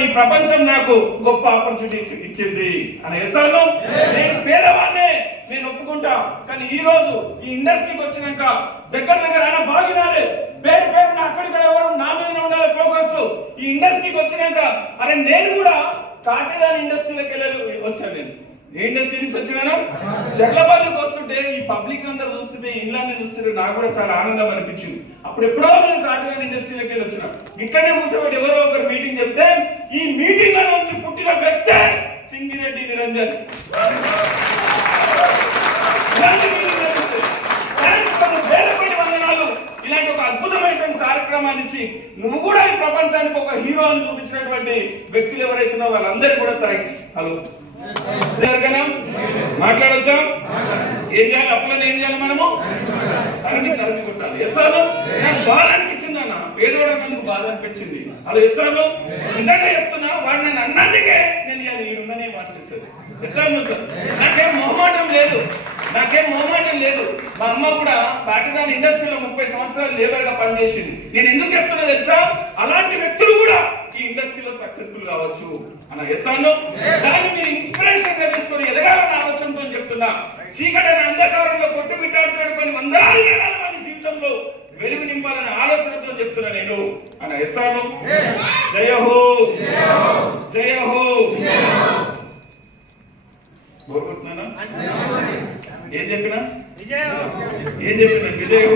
కానీ ప్రపంచం నాకు గొప్ప ఆపర్చునిటీస్ ఇచ్చింది అని ఎస్ఆర్ను నేను పేదవాడినే నేను ఒప్పుకుంటా. కానీ ఈ రోజు ఈ ఇండస్ట్రీకి వచ్చినాక దగ్గర ఆయన బాగినారే పేరు పేరున అక్కడిక్కడ ఎవరు నా మీద ఉండాలి ఫోకస్. ఈ ఇండస్ట్రీకి వచ్చినాక అరే నేను కూడా కాటేదాని ఇండస్ట్రీలోకి వచ్చాను. నేను ఏ ఇండస్ట్రీ నుంచి వచ్చినాను? చెర్లపల్లికి వస్తుంటే ఈ పబ్లిక్ అందరూ చూస్తుంటే ఇళ్ళని చూస్తుంటే నాకు కూడా చాలా ఆనందం అనిపించింది. అప్పుడు ఎప్పుడో నేను కాటేదాని ఇండస్ట్రీలోకి వెళ్ళి వచ్చిన. ఇక్కడనే కూర్చోబెట్టి ఎవరో ఒకరు మీటింగ్ చెప్తే ఈ మీటింగ్ లో నుంచి పుట్టిన వ్యక్తే సింగిరెడ్డి నిరంజన్. ఇలాంటి ఒక అద్భుతమైనటువంటి కార్యక్రమాన్ని ఇచ్చి నువ్వు కూడా ఈ ప్రపంచానికి ఒక హీరో అని చూపించినటువంటి వ్యక్తులు ఎవరైతున్నా వాళ్ళందరూ కూడా థ్యాంక్స్. హలో మాట్లాడొచ్చా? ఏం చేయాలి? అప్పులను ఏం చేయాలి? మనము కరెంట్ కొట్టాలి. ఎస్ఆర్లో నాకు బాధ అనిపించింది అన్న, పేదోడన్నందుకు బాధ అనిపించింది. అలా ఎస్ఆర్లో నిజంగా చెప్తున్నా వాడు నన్ను అన్నందుకే నేను ఈడుందని మాట్లాడిస్తాను. ఎస్ఆర్లో సార్ నాకేం మొహమాటం లేదు, నాకేం మొహమాటం లేదు. మా అమ్మ కూడా కాటేదాని ఇండస్ట్రీలో 30 సంవత్సరాలు లేబర్ గా పనిచేసింది. నేను ఎందుకు చెప్తున్నా తెలుసా? అలాంటి వ్యక్తులు కూడా ఈ ఇండస్ట్రీలో సక్సెస్ఫుల్ కావచ్చు అన్న ఎస్ఆర్లో దాన్ని మీరు ఇన్స్పిరేషన్ గా తీసుకొని ఎదగాలని ఆలోచనతో చెప్తున్నా. చీకటైన అంధకారంలో కొట్టుమిట్టాడుతున్న వందలాది వేల మంది జీవితంలో వెలుగు నింపాలనే ఆలోచనతో చెప్తున్నా నేను అన్న ఎస్ఆర్లో. జయ హో, జయ హో. కోరుకుంటున్నానా? ఏం చెప్పినా విజయ్